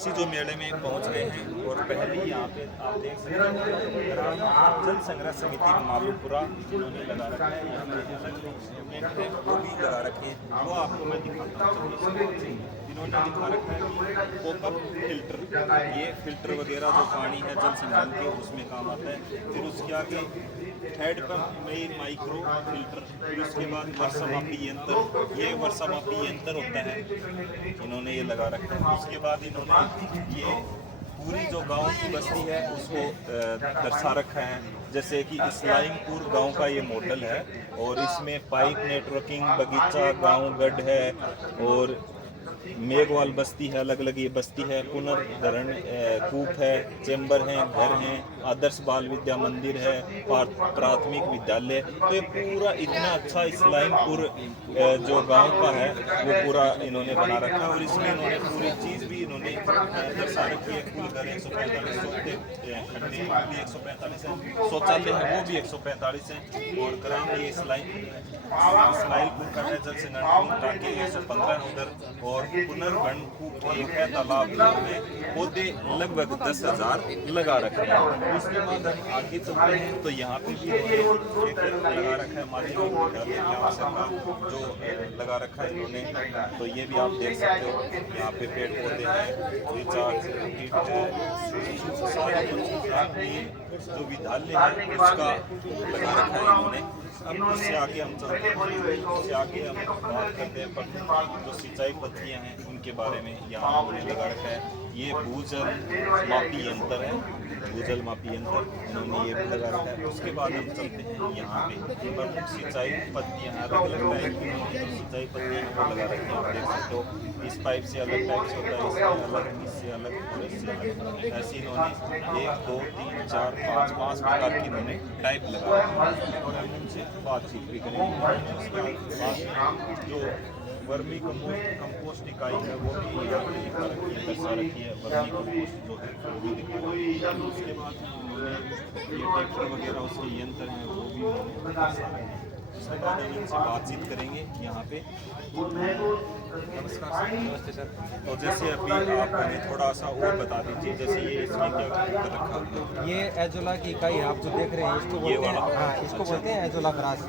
मुक्सी जो मेले में पहुंच गए हैं और पहले यहाँ पे आप देख सकते हैं ग्राम जल संग्रह समिति मालूपुरा जिन्होंने लगा रखा है, यहाँ पे अलग इंस्ट्रूमेंट है वो भी लगा रखे हैं, वो आपको मैं दिखाता हूँ। चलिए, इन्होंने दिखा रखा है कि पॉपअप फिल्टर, ये फिल्टर वगैरह जो पानी है जल संग्रहण के उसमें काम आता है। फिर उसके आगे हेड पंप में माइक्रो फिल्टर, फिर उसके बाद वर्षामापी यंत्र, ये वर्षामापी यंत्र होता है, इन्होंने ये लगा रखा है। उसके बाद इन्होंने ये पूरी जो गांव की बस्ती है उसको दर्शा रखा है, जैसे कि इस्लामपुर गांव का ये मॉडल है और इसमें पाइप नेटवर्किंग, बगीचा, गांव गढ़ है और मेघवाल बस्ती है, अलग अलग ये बस्ती है, पुनर्धरण कूप है, चैम्बर हैं, घर हैं, आदर्श बाल विद्या मंदिर है, प्राथमिक विद्यालय। तो ये पूरा इतना अच्छा इस्लामपुर जो गांव का है वो पूरा इन्होंने बना रखा है और इसमें इन्होंने पूरी चीज़ भी इन्होंने दर्शा रखी है। कुल घर 145 खड्डे भी 145 हैं, शौचालय है वो भी 145 हैं और ग्राम ये इस्माइलपुर का है जल संग्रहण टाके 115 उधर और पुनर्गण कूप एक है तालाब में पौधे लगभग 10,000 लगा रखे हैं। उसके बाद हम आगे चलते हैं तो यहाँ पे भी एक लगा रखा है माध्यमिक विद्यालय यहाँ सरकार जो लगा रखा है इन्होंने, तो ये भी आप देख सकते हो। यहाँ पे पेड़ पौधे हैं, रिचार्ज किट है, सारे जो विद्यालय है उसका लगा रखा है इन्होंने। अब इससे आगे हम चलते हैं, इससे आगे हम बात करते हैं जो सिंचाई पद्धतियाँ हैं उनके बारे में यहाँ उन्होंने लगा रखा है। ये भूजल मापी यंत्र है, भूजल मापी यंत्र इन्होंने ये भी लगा रखा है। उसके बाद हम चलते हैं यहाँ पे प्रमुख सिंचाई पद्धतियाँ हैं, अलग अलग टाइप की सिंचाई पद्धतियाँ वो लगा रखी हैं, आप देख सकते हो। इस पाइप से अलग टाइप से होता है, इससे अलग, इससे अलग और इससे अलग, ऐसे इन्होंने 1 2 3 4 5 प्रकार की इन्होंने टाइप लगा रखी है और हम उनसे बातचीत भी करेंगे। उसके बाद जो वर्मी कंपोस्ट इकाई है वो भी यहाँ पे दिखा रखी है, दर्शा रखी है, वर्मी कंपोस्ट जो है वो भी दिखा रखी है। उसके बाद ये ट्रैक्टर वगैरह उसके यंत्र हैं वो भी उन्होंने दर्शा रखे हैं। उसके बाद हम इनसे बातचीत करेंगे यहाँ पे। नमस्कार सर। नमस्ते सर। तो जैसे अभी आप हमें थोड़ा सा और बता दीजिए, जैसे ये इसमें क्या कर रखा है? ये एजोला की इकाई है, आप जो देख रहे हैं इसको बोलते हैं, हाँ इसको बोलते हैं azolla grass.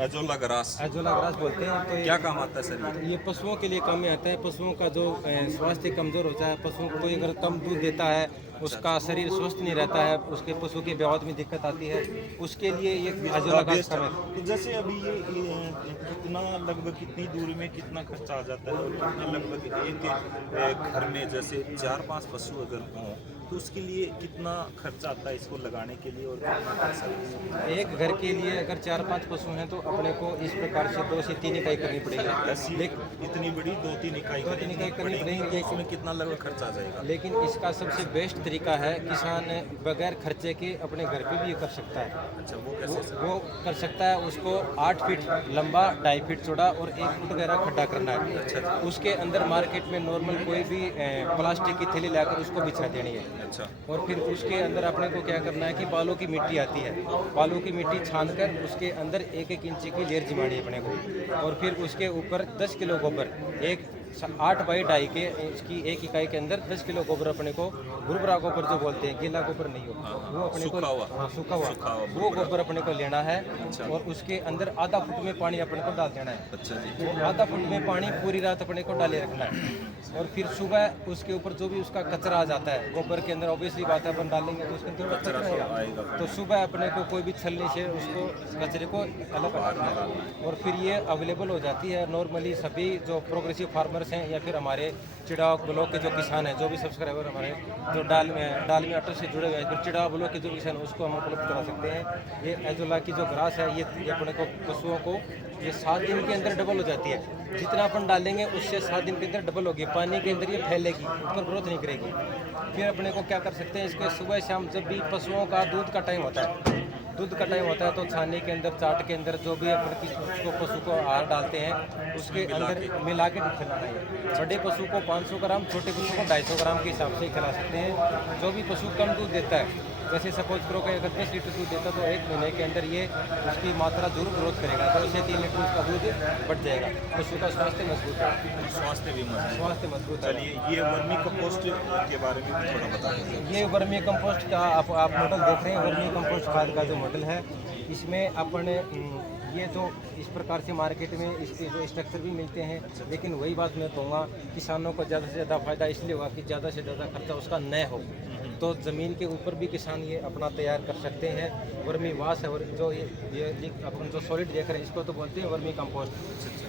Azolla grass, azolla grass बोलते हैं। तो क्या काम आता है सर? ये पशुओं के लिए काम में आता है। पशुओं का जो स्वास्थ्य कमजोर होता है, पशुओं को अगर कम दूध देता है, उसका शरीर स्वस्थ नहीं रहता है, उसके पशु के ब्यावत में दिक्कत आती है, उसके लिए ये एजोला ग्रास काम है। तो जैसे अभी ये कितना लगभग कितनी दूरी में कितना खर्चा आ जाता है और कितना लगभग एक घर में जैसे 4-5 पशु अगर हों तो उसके लिए कितना खर्चा आता है इसको लगाने के लिए और कितना खर्चा? एक घर के लिए अगर 4-5 पशु हैं तो अपने को इस प्रकार से 2 से 3 इकाई करनी पड़ेगी। ऐसी इतनी बड़ी 2-3 इकाई करनी पड़ेगी। इसमें कितना लगभग खर्चा आ जाएगा? लेकिन इसका सबसे बेस्ट तरीका है, किसान बगैर खर्चे के अपने घर पे भी ये कर सकता है। अच्छा, वो कैसे? वो कर सकता है, उसको 8 फीट लंबा, 2.5 फीट चौड़ा और 1 फुट गहरा खड्डा करना है। अच्छा। उसके अंदर मार्केट में नॉर्मल कोई भी प्लास्टिक की थैली लाकर उसको बिछा देनी है। अच्छा। और फिर उसके अंदर अपने को क्या करना है कि बालों की मिट्टी आती है, बालों की मिट्टी छान कर उसके अंदर 1-1 इंच की लेयर जमानी है अपने को और फिर उसके ऊपर 10 किलो गोबर, 8 बाई 2.5 के इसकी एक इकाई के अंदर 10 किलो गोबर अपने को, गुरबरा गोबर जो बोलते हैं, गीला गोबर नहीं हो, वो अपने को, हाँ सूखा हुआ वो गोबर अपने को लेना है। अच्छा। और उसके अंदर आधा फुट में पानी अपने को डाल देना है। अच्छा जी। तो आधा फुट में पानी पूरी रात अपने को डाले रखना है और फिर सुबह उसके ऊपर जो भी उसका कचरा आ जाता है गोबर के अंदर, ऑब्वियसली बात है अपन डालेंगे तो उसके अंदर कचरा आएगा, तो सुबह अपने को कोई भी छलनी से उसको कचरे को अलग करना है और फिर ये अवेलेबल हो जाती है। नॉर्मली सभी जो प्रोग्रेसिव फार्मर्स हैं या फिर हमारे चिड़ाव ब्लॉक के जो किसान हैं, जो भी सब्सक्राइबर हमारे जो डाल में अटर से जुड़े हुए हैं, फिर चिड़ाव ब्लॉक के जो किसान उसको हम उपलब्ध करा सकते हैं। ये एजोला की जो ग्रास है ये अपने को पशुओं को ये 7 दिन के अंदर डबल हो जाती है। जितना अपन डालेंगे उससे 7 दिन के अंदर डबल होगी, पानी के अंदर ये फैलेगी, ऊपर ग्रोथ नहीं करेगी। फिर अपने को क्या कर सकते हैं, इसके सुबह शाम जब भी पशुओं का दूध का टाइम होता है दूध का टाइम होता है तो छानी के अंदर, चाट के अंदर जो भी अपन उसको पशु को आहार डालते हैं उसके अंदर मिला के खिलाना है। बड़े पशु को 500 ग्राम, छोटे पशु को 250 ग्राम के हिसाब से ही खिला सकते हैं। जो भी पशु कम दूध देता है, जैसे सपोज करो कि अगर 10 लीटर दूध देता है तो 1 महीने के अंदर ये उसकी मात्रा जरूर ग्रोथ करेगा, 2 से 3 लीटर उसका दूध बढ़ जाएगा। पशु का स्वास्थ्य मजबूत है, स्वास्थ्य भी मजबूत है। स्वास्थ्य मजबूत है। चलिए, ये वर्मी कंपोस्ट के बारे में भी थोड़ा बता दीजिए। ये वर्मी कंपोस्ट का आप मॉडल देख रहे हैं। वर्मी कंपोस्ट खाद का जो मॉडल है, इसमें अपन ये जो इस प्रकार से मार्केट में इसके जो स्ट्रक्चर भी मिलते हैं, लेकिन वही बात मैं कहूँगा, किसानों को ज़्यादा से ज़्यादा फायदा इसलिए होगा कि ज़्यादा से ज़्यादा खर्चा उसका न हो। तो ज़मीन के ऊपर भी किसान ये अपना तैयार कर सकते हैं। वर्मी वाश है, और जो ये अपन जो सॉलिड देख रहे हैं इसको तो बोलते हैं वर्मी कंपोस्ट।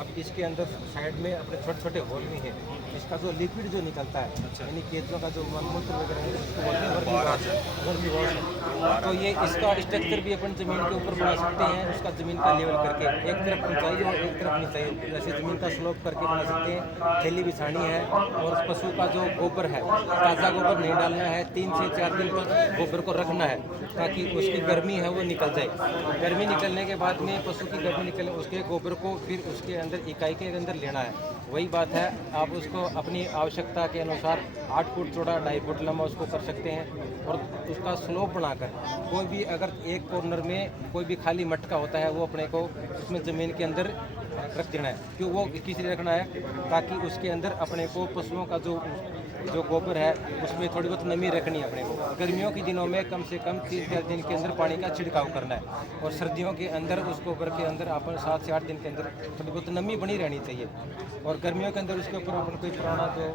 अब इसके अंदर साइड में अपने छोटे छोटे होल भी हैं, इसका जो लिक्विड जो निकलता है, यानी खेतों का जो मलमूत्र वगैरह है उसको बोलते हैं वर्मी वाश। तो ये इसका स्ट्रक्चर भी अपन ज़मीन के ऊपर बना सकते हैं, उसका ज़मीन का लेवल करके, एक तरफ ऊंचाई और एक तरफ नीचाई, जैसे ज़मीन का स्लोप करके बना सकते हैं। थैली बिछानी है और पशु का जो गोबर है, ताज़ा गोबर नहीं डालना है, 3 से 4 दिन तक गोबर को रखना है ताकि उसकी गर्मी है वो निकल जाए। गर्मी निकलने के बाद में पशु की गर्मी निकलने उसके गोबर को फिर उसके अंदर इकाई के अंदर लेना है। वही बात है, आप उसको अपनी आवश्यकता के अनुसार 8 फुट चौड़ा, 2.5 फुट लंबा उसको कर सकते हैं, और उसका स्लोप बनाकर कोई भी अगर एक कॉर्नर में कोई भी खाली मटका होता है वो अपने को उसमें ज़मीन के अंदर रख देना है। क्यों वो किस लिए रखना है? ताकि उसके अंदर अपने को पशुओं का जो गोबर है उसमें थोड़ी बहुत नमी रखनी है अपने को। गर्मियों के दिनों में कम से कम 3-4 दिन के अंदर पानी का छिड़काव करना है, और सर्दियों के अंदर उस गोबर के अंदर अपन 7 से 8 दिन के अंदर थोड़ी बहुत नमी बनी रहनी चाहिए। और गर्मियों के अंदर उसके ऊपर अपन कोई पुराना जो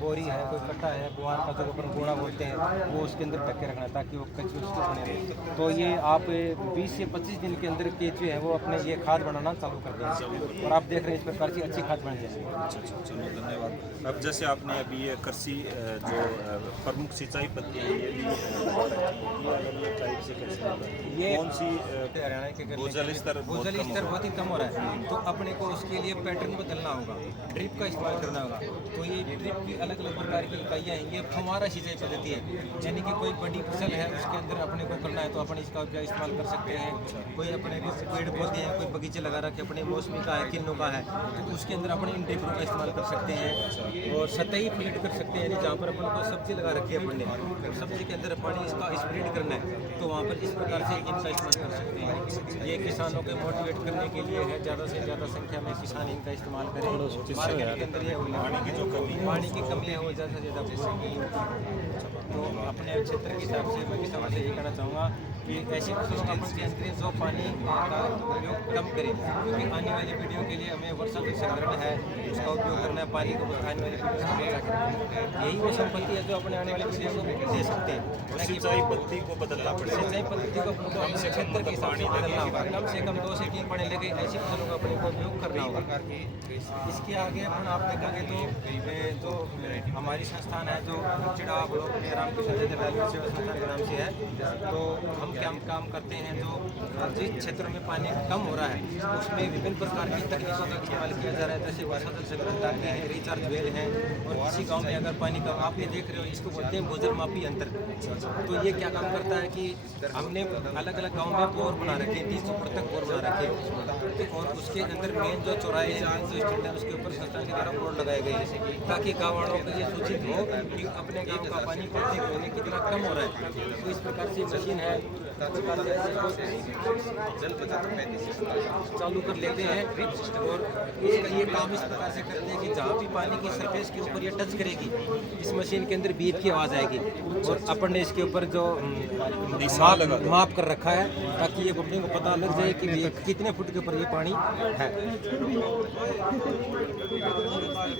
बोरी है, कोई कट्टा है, गुआर का जो अपन गुणा बोलते हैं, वो उसके अंदर ढक के रखना है ताकि वो कचरे उसको बने रहे। तो ये आप 20 से 25 दिन के अंदर केंचुए है वो अपने ये खाद बनाना चालू कर दें, और आप देख रहे हैं इस प्रकार की अच्छी खाद बन जाएगी। अच्छा, चलो धन्यवाद। अब जैसे आपने अभी ये कृषि जो प्रमुख सिंचाई पद्धति है, ये भी अलग-अलग टाइप से कैसे, ये कौन सी हरियाणा के भूजल स्तर बहुत ही कम हो रहा है, तो अपने को उसके लिए पैटर्न बदलना होगा, ड्रिप का इस्तेमाल करना होगा। तो ये ड्रिप की अलग अलग प्रकार की इकाइयाँ हैं। ये फव्वारा सिंचाई पद्धति है, यानी कि कोई बड़ी फसल है उसके अंदर अपने को करना है तो अपन इसका इस्तेमाल कर सकते हैं। कोई अपने को पेड़ पौधे हैं, कोई बगीचे लगा रखे अपने, मौसमी का है, किन्नों का है, तो उसके अंदर अपने इन ड्रिपों का इस्तेमाल कर सकते हैं। और सतही प्लेट कर सकते हैं, यानी जहाँ पर अपन को सब्जी लगा रखी है अपन ने, और सब्जी के अंदर पानी इसका स्प्रेड करना है तो वहाँ पर इस प्रकार से इनका इस्तेमाल कर सकते हैं। ये किसानों को मोटिवेट करने के लिए है, ज़्यादा से ज़्यादा संख्या में किसान इनका इस्तेमाल करें। मार्केट के अंदर ये पानी की कमी है वो ज़्यादा से ज़्यादा। तो अपने क्षेत्र के हिसाब से मैं किसानों से यही कहना चाहूँगा कि ऐसी सिस्टम चेंज करें जो पानी का उपयोग कम करें, क्योंकि आने वाली पीढ़ियों के लिए हमें वर्षा जल संग्रहण है उसका उपयोग करना है, पानी को आने वाली पीढ़ियों से बचा कर। यही वो संपत्ति है जो अपने आने वाली पीढ़ियों को दे सकते हैं। सिंचाई पद्धति को बदलना पड़ेगा। सिंचाई पद्धति को अपने को अपने क्षेत्र के हिसाब से बदलना होगा। कम से कम 2 से 3 पानी लगे ऐसी फसलों का अपने को उपयोग करना होगा। इसके आगे अपन आप देखेंगे तो हमारी संस्थान है जो चिड़ा ब्लॉक में रामकृष्ण सेवा संस्थान के नाम से है, तो हम क्या काम करते हैं, जो जिस क्षेत्र में पानी कम हो रहा है उसमें विभिन्न प्रकार की तकनीकों का इस्तेमाल किया जा रहा है, जैसे वर्षा जल संग्रहण टांके हैं, रिचार्ज वेल हैं। और किसी गांव में अगर पानी कम, आप ये देख रहे हो इसको बोलते हैं भूजल मापी यंत्र। तो ये क्या काम करता है कि हमने अलग अलग गाँव में बोर बना रखे हैं, 300 फुट तक बोर बना रखे हैं, और उसके अंदर मेन जो चौराहे हैं, मेन जो स्ट्रीट है उसके ऊपर संस्थान के द्वारा बोर्ड लगाए गए हैं ताकि गाँव वालों को ये सूचित हो कि अपने गाँव का पानी प्रत्येक महीने कितना कम हो रहा है। तो इस प्रकार से मशीन है जल बचत चालू कर लेते हैं, और इसका ये काम इस प्रकार से करते हैं कि जहाँ भी पानी की सरफेस के ऊपर ये टच करेगी इस मशीन के अंदर बीप की आवाज़ आएगी, और अपन ने इसके ऊपर जो माप कर रखा है ताकि ये पब्लिक को पता लग जाए कि ये कितने फुट के ऊपर ये पानी है।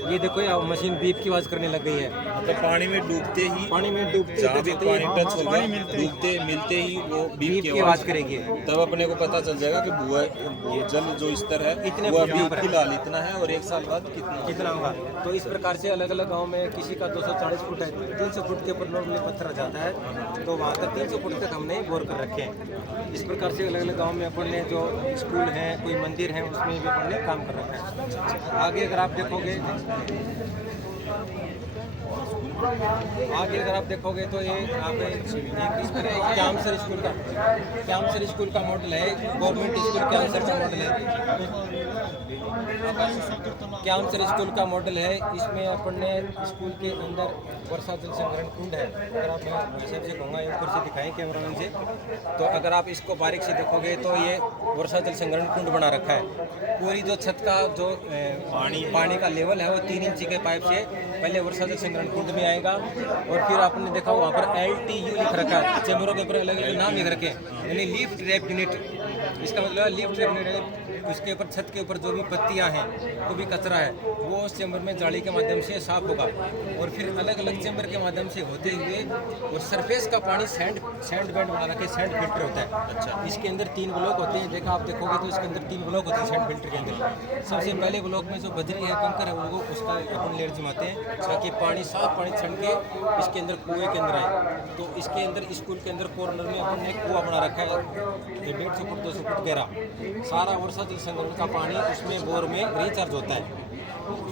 ये देखो ये मशीन बीप की आवाज़ करने लग गई है। तो पानी में डूबते ही जहाँ भी पानी टच होगा, डूबते मिलते ही वो बीप की आवाज़ करेगी, तब अपने को पता चल जाएगा कि जल जो स्तर है इतने वो बीप फिलहाल इतना है और 1 साल बाद कितना होगा। तो इस प्रकार से अलग अलग गांव में किसी का 240 फुट है, 300 फुट के ऊपर नॉर्मली पत्थर आ जाता है, तो वहाँ तक 300 फुट तक हमने बोर कर रखे हैं। इस प्रकार से अलग अलग गाँव में अपन ने जो स्कूल हैं, कोई मंदिर है, उसमें भी अपन ने काम कर रखा है। आगे अगर आप देखोगे आगे अगर आप देखोगे तो ये आप कैंसर स्कूल का मॉडल है, गवर्नमेंट स्कूल कैंसर का मॉडल है, कैंसर स्कूल का मॉडल है। इसमें अपने स्कूल के अंदर वर्षा जल संग्रहण कुंड है। अगर आप मैं सबसे कहूँगा ऊपर से दिखाएं कैमरामैन से, तो अगर आप इसको बारीक से देखोगे तो ये वर्षा जल संग्रहण कुंड बना रखा है। पूरी जो छत का जो पानी का लेवल है वो 3 इंची के पाइप से पहले वर्षा जल संग्रहण कुंड में आएगा, और फिर आपने देखा वहाँ पर LTU लिख रखा है, चैम्बरों के ऊपर अलग अलग नाम लिख रखे हैं, यानी लिफ्ट ट्रैप यूनिट। इसका मतलब है लिफ्ट ट्रैप यूनिट, उसके ऊपर छत के ऊपर जो भी पत्तियां हैं, जो भी कचरा है, वो उस चैम्बर में जाली के माध्यम से साफ होगा, और फिर अलग अलग चैम्बर के माध्यम से होते हुए और सरफेस का पानी सैंड बेड बना रखे, सैंड फिल्टर होता है। अच्छा, इसके अंदर 3 ब्लॉक होते हैं। देखा आप देखोगे तो इसके अंदर 3 ब्लॉक होते हैं सैंड फिल्टर के अंदर। सबसे पहले ब्लॉक में जो बजरी है, कंकर है, वो उसका अपन लेयर जमाते हैं ताकि पानी साफ पानी छन के इसके अंदर कुएँ के अंदर आए। तो इसके अंदर स्कूल के अंदर कॉर्नर में अपन ने एक कुआं बना रखा है, 150 फुट 200 फुट गहरा। सारा वर्षा जल संग्रहण का पानी उसमें बोर में रिचार्ज होता है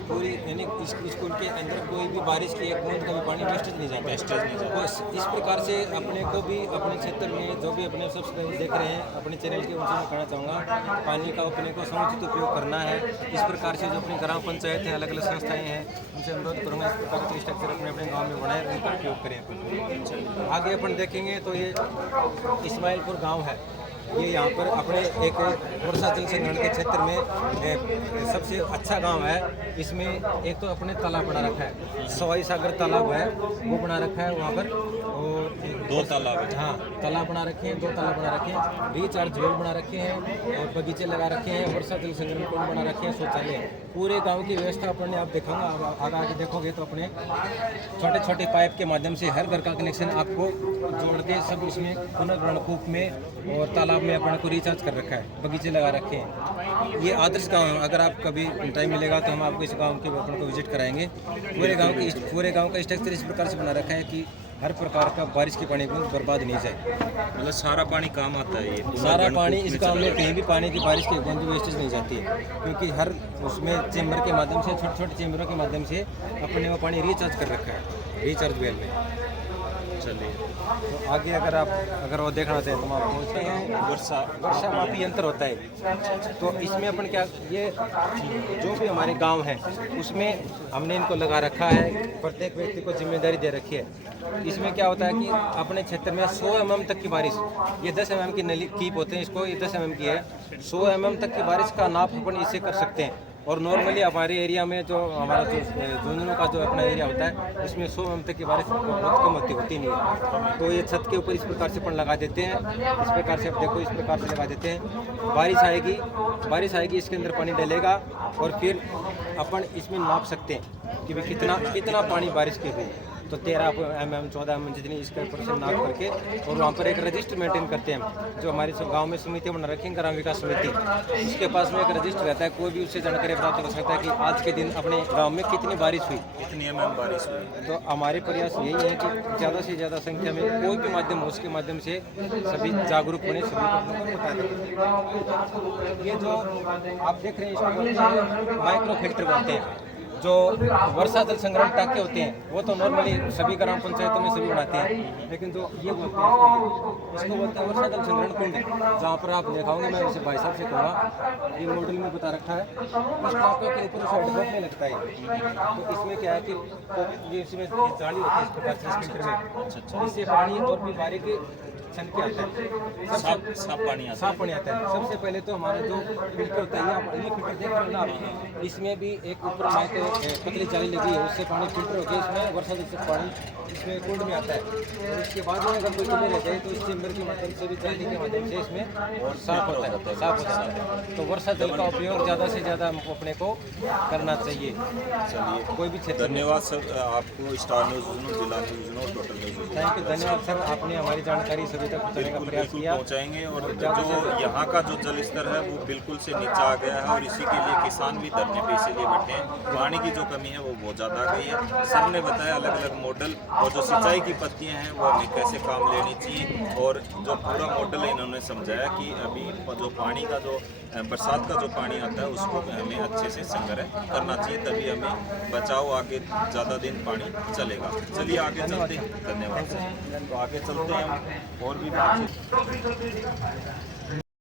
पूरी, यानी स्कूल के अंदर कोई भी बारिश की एक बूंद का भी पानी वेस्टेज नहीं जाता। बस इस प्रकार से अपने को भी अपने क्षेत्र में जो भी अपने सब्सक्राइबर देख रहे हैं अपने चैनल के उनसे मैं कहना चाहूँगा, पानी का अपने को समुचित उपयोग करना है। इस प्रकार से जो अपनी ग्राम पंचायत हैं, अलग अलग संस्थाएं हैं, उनसे अनुरोध करूँगा इस प्रकार के स्ट्रक्चर अपने अपने गाँव में बनाए, उनका उपयोग करें। आगे अपन देखेंगे तो ये इस्माइलपुर गाँव है। ये यहाँ पर अपने एक वर्षा जल संग्रहण के क्षेत्र में सबसे अच्छा गांव है। इसमें एक तो अपने तालाब बना रखा है, सवाई सागर तालाब है, वो बना रखा है वहाँ पर, और 2 तालाब है। हाँ, तालाब बना रखे हैं, 2 तालाब बना रखे हैं, रिचार्ज वेल बना रखे हैं, और बगीचे लगा रखे हैं, वर्षा जल संग्रहण कुंड बना रखे हैं, शौचालय है। पूरे गांव की व्यवस्था अपने आप देखूंगा, आगे देखोगे तो अपने छोटे छोटे पाइप के माध्यम से हर घर का कनेक्शन आपको जोड़ के सब इसमें पुनर्कूप में और तालाब में अपने को रिचार्ज कर रखा है, बगीचे लगा रखे हैं। ये आदर्श गाँव है। अगर आप कभी टाइम मिलेगा तो हम आपको इस गाँव के अपन को विजिट कराएंगे। पूरे गाँव का स्ट्रक्चर इस प्रकार से बना रखा है कि हर प्रकार का बारिश के पानी को बर्बाद नहीं जाए, मतलब सारा पानी काम आता है। ये सारा पानी इस गाँव में कहीं भी पानी की बारिश की बूंद वेस्टेज नहीं जाती है, क्योंकि हर उसमें चैम्बर के माध्यम से, छोटे छोटे चैम्बरों के माध्यम से अपने वो पानी रिचार्ज कर रखा है, रिचार्ज वेल में। चलिए, तो आगे अगर वो देखना चाहें तो हम आपको वर्षा मापी यंत्र होता है। तो इसमें अपन क्या, ये जो भी हमारे गांव हैं उसमें हमने इनको लगा रखा है, प्रत्येक व्यक्ति को जिम्मेदारी दे रखी है। इसमें क्या होता है कि अपने क्षेत्र में 100 mm तक की बारिश, ये 10 mm की नली कीप होते हैं, इसको ये 10 mm की है, 100 mm तक की बारिश का नाप अपन इससे कर सकते हैं। और नॉर्मली हमारे एरिया में जो हमारा जो झुंझुनू का जो अपना एरिया होता है उसमें 100 mm तक की बारिश बहुत कम होती नहीं है। तो ये छत के ऊपर इस प्रकार से अपन लगा देते हैं, इस प्रकार से आप देखो, इस प्रकार से लगा देते हैं। बारिश आएगी इसके अंदर पानी डलेगा, और फिर अपन इसमें नाप सकते हैं कि भाई कितना पानी बारिश की हुई। तो 13 mm 14 mm जितनी इसके ऊपर से नाप करके, और वहाँ पर एक रजिस्टर मेंटेन करते हैं। जो हमारे गांव में समिति बना रखी है, ग्राम विकास समिति, उसके पास में एक रजिस्टर रहता है। कोई भी उससे जानकारी प्राप्त कर सकता है कि आज के दिन अपने गांव में कितनी बारिश हुई, कितनी mm बारिश हुई। तो हमारे प्रयास यही है कि ज़्यादा से ज़्यादा संख्या में कोई भी माध्यम हो, उसके माध्यम से सभी जागरूक होने, सभी को बता दें। ये जो आप देख रहे हैं इसको बोलते हैं माइक्रो फिल्टर बोलते हैं। जो वर्षा जल संग्रहण टाके होते हैं वो तो नॉर्मली सभी ग्राम पंचायतों में सभी बनाते हैं, लेकिन जो ये बोलते हैं इसको बोलते हैं वर्षा जल संग्रहण कुंड। जहाँ पर आप दिखाऊंगे, मैं वैसे भाई साहब से कहूँगा, ये मॉडल में बता रखा है, इस टाके के ऊपर साइड में लगता है। तो इसमें क्या है कि ये इसमें जाली होती है इस प्रकार से इस फिल्टर में, इससे पानी और भी बारीक छन के आता है, साफ पानी आता है। सबसे पहले तो हमारा जो फिल्टर होता है, ये फिल्टर देख रहे हो ना आप, इसमें भी एक ऊपर में पतली जाली लगी है, उससे पानी फिल्टर होकर इसमें वर्षा जल से पानी इसमें कुंड में आता है। और इसके बाद में अगर कोई कमी रह जाए तो इस चैम्बर के माध्यम से भी, जाली के माध्यम से इसमें और साफ होता है। तो वर्षा जल का उपयोग ज़्यादा से ज़्यादा हमको अपने को करना चाहिए। चलिए, कोई भी क्षेत्र। धन्यवाद सर आपको, स्टार न्यूज़, जिला news no total use. Thank you, धन्यवाद सर, आपने हमारी जानकारी सभी तक पहुंचाने का प्रयास बिल्कुल किया। पहुंचाएंगे। और जो यहाँ का जो जल स्तर है वो बिल्कुल से नीचा आ गया है और इसी के लिए किसान भी धरने पे इसीलिए बैठे हैं। पानी की जो कमी है वो बहुत ज़्यादा आ गई है। सर ने बताया अलग अलग मॉडल और जो सिंचाई की पत्तियाँ हैं वो हमें कैसे काम लेनी चाहिए, और जो पूरा मॉडल इन्होंने समझाया कि अभी जो पानी का जो बरसात का जो पानी आता है उसको हमें अच्छे से संग्रह करना चाहिए, तभी हमें बचाओ, आगे ज़्यादा दिन पानी चलेगा। चलिए आगे चलते हैं। धन्यवाद सर। तो आगे चलते हैं हम और भी बातचीत।